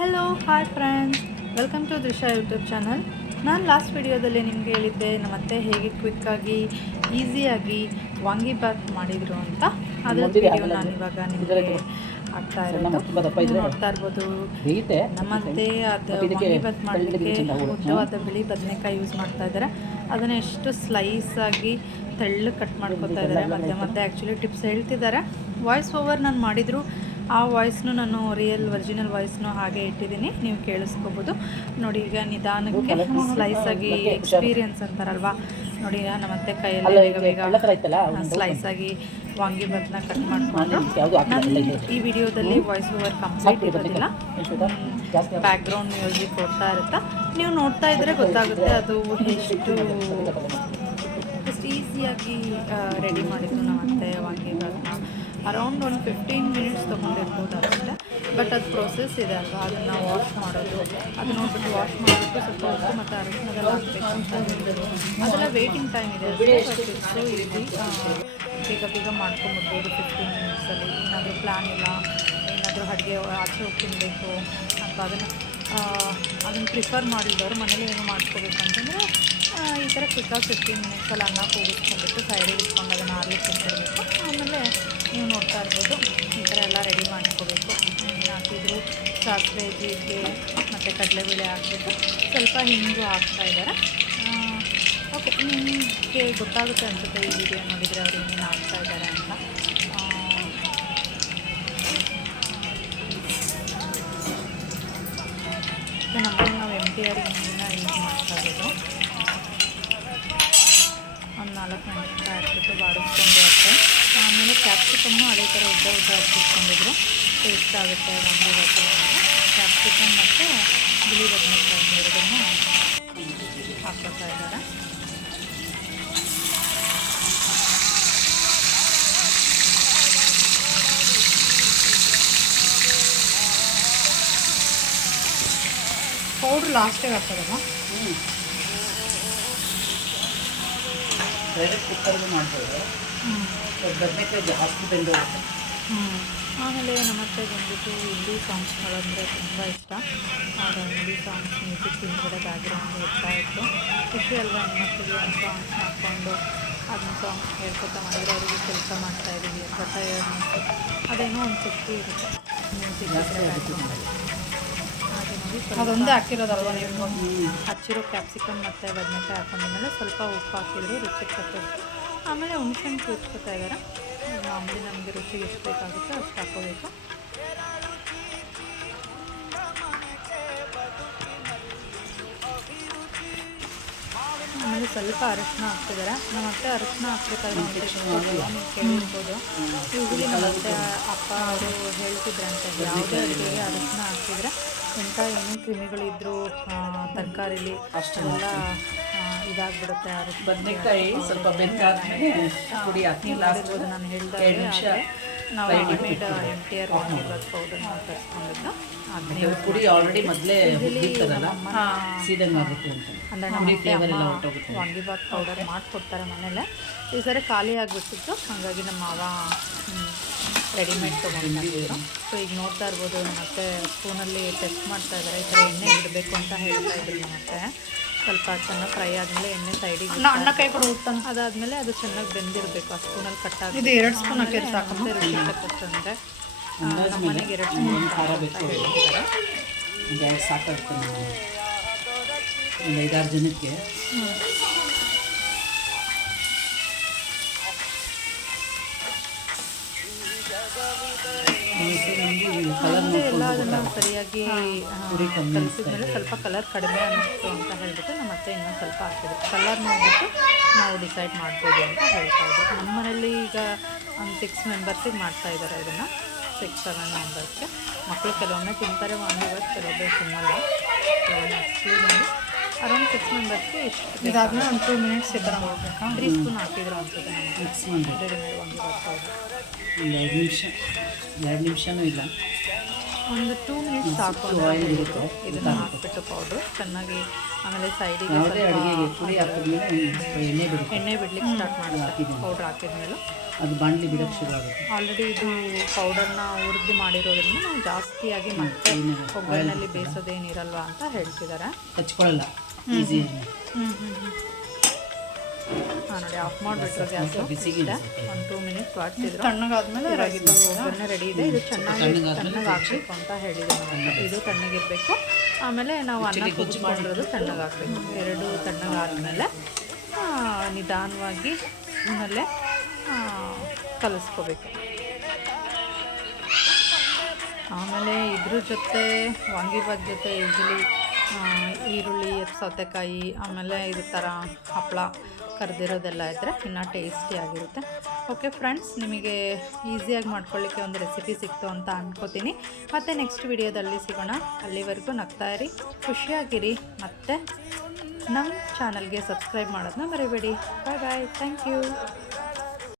Hello hi friends, welcome to Drishya YouTube channel. ನಾನು last ವಿಡಿಯೋದಲ್ಲಿ ನಿಮಗೆ ಹೇಳಿದ್ದೆ ನಮ್ಮತ್ತೆ ಹೇಗೆ ಕ್ವಿಕ್ಕಾಗಿ ಈಸಿಯಾಗಿ ವಾಂಗಿಬಾತ್ ಮಾಡಿದರು ಅಂತ. ಅದರ ವಿಡಿಯೋ ನಾನು ಇವಾಗ ನಿಮಗೆ ಆಗ್ತಾ ಇರೋದು. ನೀವು ನೋಡ್ತಾ ಇರ್ಬೋದು, ನಮ್ಮತ್ತೆ ಅದು ವಾಂಗಿಬಾತ್ ಮಾಡಲಿಕ್ಕೆ ಉದ್ದವಾದ ಬಿಳಿ ಬದನೆಕಾಯಿ ಯೂಸ್ ಮಾಡ್ತಾ ಇದ್ದಾರೆ. ಅದನ್ನು ಎಷ್ಟು ಸ್ಲೈಸ್ ಆಗಿ ತೆಳ್ಳಗೆ ಕಟ್ ಮಾಡ್ಕೊತಾ ಇದ್ದಾರೆ. ಮಧ್ಯೆ ಮಧ್ಯೆ ಆ್ಯಕ್ಚುಲಿ ಟಿಪ್ಸ್ ಹೇಳ್ತಿದ್ದಾರೆ. ವಾಯ್ಸ್ ಓವರ್ ನಾನು ಮಾಡಿದ್ರು, ಆ ವಾಯ್ಸ್ನು ನಾನು ಒರಿಜಿನಲ್ ವಾಯ್ಸ್ನು ಹಾಗೆ ಇಟ್ಟಿದ್ದೀನಿ, ನೀವು ಕೇಳಿಸ್ಕೋಬೋದು ನೋಡಿ. ಈಗ ನಿಧಾನಕ್ಕೆ ಸ್ಲೈಸಾಗಿ ಎಕ್ಸ್ಪೀರಿಯನ್ಸ್ ಅಂತಾರಲ್ವಾ, ನೋಡಿ ನಮ್ಮತ್ತೆ ಕೈಯಲ್ಲಿ ಬೇಗ ಬೇಗ ಸ್ಲೈಸಾಗಿ ವಾಂಗಿಬಾತ್ನ ಕಟ್ ಮಾಡಿಕೊಂಡು. ನಾನು ಈ ವಿಡಿಯೋದಲ್ಲಿ ವಾಯ್ಸ್ ಓವರ್ ಕಂಪ್ಲೀಟ್ ಇರೋದಿಲ್ಲ, ಬ್ಯಾಕ್ಗ್ರೌಂಡ್ ಮ್ಯೂಸಿಕ್ ಕೊಡ್ತಾ ಇರುತ್ತಾ, ನೀವು ನೋಡ್ತಾ ಇದ್ದರೆ ಗೊತ್ತಾಗುತ್ತೆ ಅದು ಎಷ್ಟು ಈಸಿಯಾಗಿ ರೆಡಿ ಮಾಡಿದ್ದು ನಮ್ಮತ್ತೆ ವಾಂಗಿಬಾತ್ನ. ಅರೌಂಡ್ ಒಂದು 15 ಮಿನಿಟ್ಸ್ ತೊಗೊಂಡಿರ್ಬೋದು ಅಷ್ಟೇ. ಬಟ್ ಅದು ಪ್ರೊಸೆಸ್ ಇದೆ ಅಲ್ವಾ, ಅದನ್ನು ವಾಶ್ ಮಾಡೋದು, ಅದು ನೋಡ್ಬಿಟ್ಟು ವಾಶ್ ಮಾಡಿಬಿಟ್ಟು ಸ್ವಲ್ಪ ಉಪ್ಪು ಮತ್ತು ಅರಶಿನದೆಲ್ಲ ಹಾಕಬೇಕು ಅಂತ ಹೇಳಿದ್ರು. ಅದೆಲ್ಲ ವೇಟಿಂಗ್ ಟೈಮ್ ಇದೆ ಅಷ್ಟೇ. ಸೊ ಈಸಿ, ಬೇಗ ಬೇಗ ಮಾಡ್ಕೊಂಬಿಡ್ಬೋದು 15 ಮಿನಿಟ್ಸಲ್ಲಿ. ಏನಾದರೂ ಪ್ಲ್ಯಾನ್ ಇಲ್ಲ, ಏನಾದರೂ ಅಡುಗೆ ಆಚೆ ಹೋಗಿ ತಿನ್ನಬೇಕು ಅಂತ ಅದನ್ನು ಪ್ರಿಫರ್ ಮಾಡಿದವರು ಮನೇಲಿ ಏನು ಮಾಡ್ಕೋಬೇಕು ಅಂತಂದರೆ ಈ ಥರ ಕ್ವಿಕ್ಕಾಗಿ 15 ಮಿನಿಟ್ಸಲ್ಲಿ ಅನ್ನ ಕೂಗಿಸ್ಕೊಂಡ್ಬಿಟ್ಟು ಸೈಡಿಗೆ ಇಟ್ಕೊಂಡು ಅದನ್ನು ಆರ್ಲಿಕ್ಕೆ ಇಟ್ಟಿರಬೇಕು. ಆಮೇಲೆ ನೀವು ನೋಡ್ತಾ ಇರ್ಬೋದು, ಈ ಥರ ಎಲ್ಲ ರೆಡಿ ಮಾಡ್ಕೋಬೇಕು. ಹಾಕಿದ್ರು ಸಾಸಿವೆ, ಜೀರಿಗೆ ಮತ್ತು ಕಡಲೆಬೇಳೆ ಹಾಕ್ಬಿಟ್ಟು ಸ್ವಲ್ಪ ಹಿಂಗು ಹಾಕ್ತಾಯಿದ್ದಾರೆ. ಓಕೆ, ನಿಮಗೆ ಗೊತ್ತಾಗುತ್ತೆ ಅನಿಸುತ್ತೆ ಈ ವಿಡಿಯೋ ನೋಡಿದರೆ ಅವ್ರು ಏನೇನು ಹಾಕ್ತಾಯಿದ್ದಾರೆ ಅಂತ. ನಮ್ಮಲ್ಲಿ ನಾವು MTR ಇಂಜಿನ ಯೂಸ್ ಮಾಡ್ತಾ ಇರೋದು. ಒಂದು 4 ಮೆಣಸಿನ್ಕಾಯಿ ಹಾಕ್ಬಿಟ್ಟು ಬಾಡಿಸ್ಕೊಂಡು ಅಷ್ಟೇ. ಆಮೇಲೆ ಕ್ಯಾಪ್ಸಿಕಮ್ಮು ಅದೇ ಥರ ಉದ್ದ ಹಚ್ಚಿಟ್ಕೊಂಡಿದ್ರು, ಟೇಸ್ಟ್ ಆಗುತ್ತೆ ವಾಂಗಿಬಾತು ಅಂತ. ಕ್ಯಾಪ್ಸಿಕಮ್ ಮತ್ತು ಬಿಳಿ ಬದನೆಕಾಯಿ ಎರಡನ್ನೂ ಹಾಕ್ಕೊತಾ ಇದ್ದಾರೆ. ಪೌಡ್ರ್ ಲಾಸ್ಟಿಗೆ ಹಾಕೋದಮ್ಮ. ಡೈರೆಕ್ಟ್ ಕುಕ್ಕರ್ಗೆ ಮಾಡ್ಬೋದು, ಬದನೆಕಾಯಿ ಜಾಸ್ತಿ ಬೆಂದೋಗುತ್ತೆ. ಆಮೇಲೆ ನಮ್ಮತ್ತೆ ಬಂದುಬಿಟ್ಟು ಹಿಂದಿ ಸಾಂಗ್ಸ್ಗಳಂದರೆ ತುಂಬ ಇಷ್ಟ. ಅವರ ಹಿಂದಿ ಸಾಂಗ್ಸ್ ಮ್ಯೂಸಿಕ್ ಹಿಂದ್ಗಡೆ ಬ್ಯಾಕ್ಗ್ರೌಂಡ್ ಇರ್ತಾ ಇತ್ತು. ಖುಷಿ ಅಲ್ವಾ ಹೆಣ್ಮಕ್ಳಿಗೆ ಒಂದು ಸಾಂಗ್ಸ್ ಹಾಕ್ಕೊಂಡು ಅದನ್ನ ಸಾಂಗ್ಸ್ ಹೇಳ್ಕೊತಾ ಮಾಡಿದ್ರೆ ಅವರಿಗೆ ಕೆಲಸ ಮಾಡ್ತಾಯಿದ್ದೀವಿ ಅಂತ ಟಯರ್ಡ್ನೆಸ್ ಅದೇನೋ ಒಂದು ಶಕ್ತಿ ಇರುತ್ತೆ ಮ್ಯೂಸಿಕ್ ಬ್ಯಾಕ್ಗ್ರೌಂಡಲ್ಲಿ. ಹಾಗೆ ನೋಡಿ ಅದೊಂದೇ ಹಾಕಿರೋದಲ್ವ ನೀವು. ಹಚ್ಚಿರೋ ಕ್ಯಾಪ್ಸಿಕಮ್ ಮತ್ತು ಬದನೆಕಾಯಿ ಹಾಕೊಂಡಿದ್ಮೇಲೆ ಸ್ವಲ್ಪ ಉಪ್ಪು ಹಾಕಿದ್ರು ರುಚಿಗೆ ತಕ್ಕಷ್ಟು. ಆಮೇಲೆ ಹುಣಸೆಹಣ್ಣು ಕೂರಿಸ್ಕೊತಾ ಇದ್ದಾರೆ. ಮಾಮೂಲಿ ನಮಗೆ ರುಚಿಗೆ ಎಷ್ಟು ಬೇಕಾಗುತ್ತೋ ಅಷ್ಟು ಹಾಕೋಬೇಕು. ಆಮೇಲೆ ಸ್ವಲ್ಪ ಅರಶಿನ ಹಾಕ್ತಿದ್ದಾರೆ. ನಮ್ಮತ್ತೆ ಅರಶಿನ ಹಾಕ್ಬೇಕಾದ್ರೆ ನೀವು ಕೇಳಿರ್ಬೋದು. ಯೂಶ್ವಲಿ ನಮ್ಮತ್ತೆ ಅಪ್ಪ ಅವರು ಹೇಳ್ತಿದ್ರಂತೆ, ಯಾವುದೇ ಅಡುಗೆಗೆ ಅರಶಿನ ಹಾಕ್ತಿದ್ರೆ ಎಂಥ ಏನೇ ಕ್ರಿಮಿಗಳಿದ್ದರೂ ತರಕಾರಿಲಿ ಅಷ್ಟೆಲ್ಲ ಇದಾಗ್ಬಿಡುತ್ತೆ. ಬದನೆಕಾಯಿ ಸ್ವಲ್ಪ ಬೆಂದಾದ್ಮೇಲೆ ಪುಡಿ ಹಾಕಿ ನೋಡಿರ್ಬೋದು, ನಾನು ಹೇಳಿದಾಗ ನಾವು ರೆಡಿಮೇಡ್ MTR ವಾಂಗಿಬಾತ್ ಪೌಡರ್ನ ತರಿಸ್ಕೊಂಡಿದ್ದು. ಅದನ್ನ ಪುಡಿ ಆಲ್ರೆಡಿ ಮೊದಲೇ ಹುರಿದಿರ್ತಾರಲ್ಲ, ಸೀದಂಗೆ ಆಗುತ್ತೆ ಅಂತ. ಅಂದರೆ ನಮ್ಮ ವಾಂಗಿಬಾತ್ ಪೌಡರ್ ಮಾಡಿಕೊಡ್ತಾರೆ ಮನೇಲೆ. ಈ ಸರಿ ಖಾಲಿ ಆಗಿಬಿಟ್ಟಿತ್ತು, ಹಾಗಾಗಿ ನಮ್ಮ ಮಾವ ರೆಡಿಮೇಡ್ ತೊಗೊಂಡಿದ್ರು. ಸೊ ಈಗ ನೋಡ್ತಾ ಇರ್ಬೋದು, ನಮ್ಮತ್ತೆ ಸ್ಪೂನಲ್ಲಿ ಟೆಸ್ಟ್ ಮಾಡ್ತಾ ಇದ್ದಾರೆ. ಈ ಥರ ಎಣ್ಣೆ ಬಿಡಬೇಕು ಅಂತ ಹೇಳ್ತಾ ಇದ್ರು ನಮ್ಮತ್ತೆ. ಸ್ವಲ್ಪ ಚೆನ್ನಾಗಿ ಫ್ರೈ ಆದಮೇಲೆ ಎಣ್ಣೆ ಸೈಡಿಗೆ ಅನ್ನ ಕೈ ಕೂಡ ಹೋಗ್ತಾನೆ. ಅದಾದಮೇಲೆ ಅದು ಚೆನ್ನಾಗಿ ಬೆಂದಿರಬೇಕು. ಆ ಸ್ಪೂನಲ್ಲಿ ಕಟ್ಟಾಗಿ ಇದು 2 ಸ್ಪೂನ್ ಹಾಕಿದ್ರೆ ಸಾಕಂತೆ ರುಚಿ ತಕ್ಕಂತೆ. ನಮ್ಮ ಮನೆಗೆ 2 ಸ್ಪೂನ್ ಖಾರ ಬೇಕು ಹೇಳ್ತಿದ್ದಾರೆ. ಗ್ಯಾಸ್ ಸಾಕಾಗ್ತದೆ ಒಂದು 5-6 ಜನಕ್ಕೆ. ಎಲ್ಲ ಅದನ್ನು ಸರಿಯಾಗಿ ಕಲಿಸಿದ್ಮೇಲೆ ಸ್ವಲ್ಪ ಕಲರ್ ಕಡಿಮೆ ಅನ್ನಿಸ್ತು ಅಂತ ಹೇಳ್ಬಿಟ್ಟು ನಮ್ಮ ಅತ್ತೆ ಇನ್ನೊಂದು ಸ್ವಲ್ಪ ಹಾಕಿದ್ರು. ಕಲರ್ ನೋಡಿಬಿಟ್ಟು ನಾವು ಡಿಸೈಡ್ ಮಾಡ್ಬೋದು ಅಂತ ಹೇಳ್ತಾ ಇದ್ರು. ನಮ್ಮ ಮನೇಲಿ ಈಗ ಒಂದು 6 ಮೆಂಬರ್ಸಿಗೆ ಮಾಡ್ತಾಯಿದ್ದಾರೆ ಇದನ್ನು. 6-7 ಮೆಂಬರ್ಸ್ಗೆ. ಮಕ್ಕಳು ಕೆಲವೊಮ್ಮೆ ತಿಂತಾರೆ ವಾಂಗಿಬಾತ್, ಕೆಲವೊಬ್ಬರು ತಿನ್ನಲ್ಲ. ನೋಡಿ ಅರೌಂಡ್ 6 ಮೆಂಬರ್ಸ್ಗೆ ಇಷ್ಟು. ಇದಾದ್ಮೇಲೆ ಒಂದು 2 ಮಿನಿಟ್ಸ್ ಈ ಥರ ಮಾಡಬೇಕಾ? 3 ಸ್ಪೂನ್ ಹಾಕಿದ್ರು ಅನ್ಸುತ್ತೆ ನಮ್ಮ ರೆಡಿಮೇಡ್ ವಾಂಗಿಬಾತ್ ಪೌಡರ್. ಒಂದು 2 ನಿಮಿಷನೂ ಇಲ್ಲ. ಒಂದು 2 ಮಿನಿಟ್ಸ್ ಸಾಕು ಅಂತ oil ಹೇಳಿದ್ರು. ಇರುತ್ತೆ. ಇದನ್ನು ಹಾಕ್ಬಿಟ್ಟು ಪೌಡ್ರು ಚೆನ್ನಾಗಿ ಆಮೇಲೆ ಸೈಡಿಗೆ ಯಾವುದೇ ಅಡುಗೆಗೆ ಪುಡಿ ಹಾಕಿದ್ಮೇಲೆ ಎಣ್ಣೆ ಬಿಡುತ್ತೆ. ಎಣ್ಣೆ ಬಿಡ್ಲಿಕ್ಕೆ ಸ್ಟಾರ್ಟ್ ಮಾಡುತ್ತೆ ಪೌಡ್ರ್ ಹಾಕಿದ್ಮೇಲೆ. ಅದು ಬಾಣಲಿ ಬಿಡೋಕ್ಕೆ ಶುರು ಆಗುತ್ತೆ. ಆಲ್ರೆಡಿ ಇದು ಪೌಡರ್ನ ಹುರಿದು ಮಾಡಿರೋದ್ರಿಂದ ನಾವು ಜಾಸ್ತಿಯಾಗಿ ಮತ್ತೆ ಒಗ್ಗರಣೆಯಲ್ಲಿ ಬೇಯಿಸೋದೇನಿರಲ್ವಾ ಅಂತ ಹೇಳ್ತಿದ್ದಾರೆ. ಹಚ್ಕೊಳ್ಳಲ್ಲ ಈಸಿ. ಹಾಂ ನೋಡಿ, ಆಫ್ ಮಾಡಿಬಿಟ್ರು ಗ್ಯಾಸು. ಬಿಸಿಗೆ ಒಂದು 2 ಮಿನಿಟ್ಸ್ ಬಾಡ್ತಿದ್ರು. ತಣ್ಣಗಾದ್ಮೇಲೆ ಇದು ಒಗ್ಗರಣೆ ರೆಡಿ ಇದೆ. ಇದು ಚೆನ್ನಾಗಿ ಹಾಕಬೇಕು ಅಂತ ಹೇಳಿದೆ ನಾನು. ಇದು ತಣ್ಣಗಿರಬೇಕು. ಆಮೇಲೆ ನಾವು ಅನ್ನ ಕುದಿಸ್ಕೊಂಡಿರೋದು ತಣ್ಣಗೆ ಹಾಕಬೇಕು. ಎರಡು ತಣ್ಣಗಾದ್ಮೇಲೆ ನಿಧಾನವಾಗಿ ಸ್ಪೂನಲ್ಲೇ ಕಲಿಸ್ಕೋಬೇಕು. ಆಮೇಲೆ ಇದ್ರ ಜೊತೆ ವಾಂಗಿಭಾತ್ ಜೊತೆ ಯೂಶಲಿ ಈರುಳ್ಳಿ, ಸೌತೆಕಾಯಿ, ಆಮೇಲೆ ಇದ್ರ ಥರ ಹಪ್ಪಳ ಕರೆದಿರೋದೆಲ್ಲ ಇದ್ದರೆ ಇನ್ನೂ ಟೇಸ್ಟಿಯಾಗಿರುತ್ತೆ. ಓಕೆ ಫ್ರೆಂಡ್ಸ್, ನಿಮಗೆ ಈಸಿಯಾಗಿ ಮಾಡ್ಕೊಳ್ಳಿಕ್ಕೆ ಒಂದು ರೆಸಿಪಿ ಸಿಕ್ತು ಅಂತ ಅಂದ್ಕೋತೀನಿ. ಮತ್ತು ನೆಕ್ಸ್ಟ್ ವಿಡಿಯೋದಲ್ಲಿ ಸಿಗೋಣ. ಅಲ್ಲಿವರೆಗೂ ನಗ್ತಾ ಇರಿ, ಖುಷಿಯಾಗಿರಿ, ಮತ್ತು ನಮ್ಮ ಚಾನಲ್ಗೆ ಸಬ್ಸ್ಕ್ರೈಬ್ ಮಾಡೋದನ್ನ ಮರಿಬೇಡಿ. Bye bye. Thank you.